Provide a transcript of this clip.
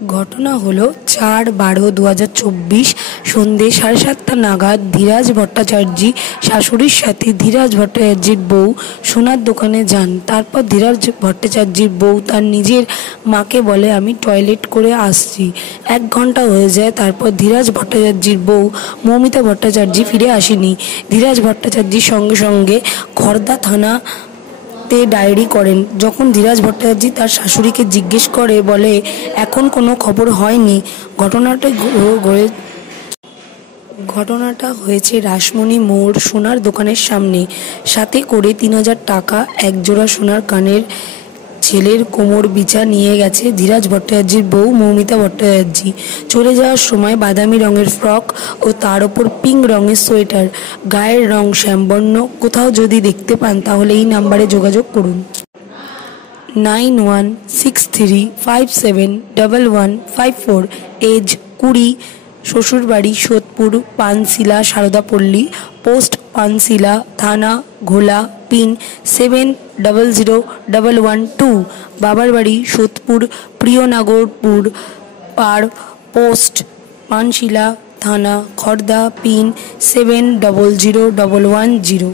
ঘটনা হলো 4/12/2024 সন্ধ্যে 7:30 নাগাদ ধীরাজ ভট্টাচার্য শাশুড়ির সাথে ধীরাজ ভট্টাচার্যের বউ সোনার দোকানে যান। তারপর ধীরাজ ভট্টাচার্যের বউ তার নিজের মাকে বলে, আমি টয়লেট করে আসছি। 1 ঘন্টা হয়ে যায়। তারপর ধীরাজ ভট্টাচার্যের বউ মৌমিতা ভট্টাচার্য ফিরে আসেনি। ধীরাজ ভট্টাচার্যের সঙ্গে সঙ্গে খড়দা থানা ডায়েরি করেন। যখন ধীরাজ ভট্টাচার্য তার শাশুড়িকে জিজ্ঞেস করে, বলে এখন কোনো খবর হয়নি। ঘটনাটা হয়েছে রাসমণি মোড় সোনার দোকানের সামনে। সাথে করে 3000 টাকা, একজোড়া সোনার কানের, ছেলের কোমর বিচা নিয়ে গেছে ধীরাজ ভট্টাচার্যের বউ মৌমিতা ভট্টাচার্য। চলে যাওয়ার সময় বাদামি রঙের ফ্রক ও তার ওপর পিঙ্ক রঙের সোয়েটার, গায়ের রং শ্যামবর্ণ। কোথাও যদি দেখতে পান তাহলে এই নাম্বারে যোগাযোগ করুন 9163571154। এজ 20, শ্বশুরবাড়ি সোদপুর, পানশিলা সারদাপল্লী, পোস্ট পানশিলা, থানা ঘোলা, পিন 700112। বাবার বাড়ি সোদপুর প্রিয়নগরপুর পাড়, পোস্ট পানশিলা, থানা খড়দা, পিন 700110।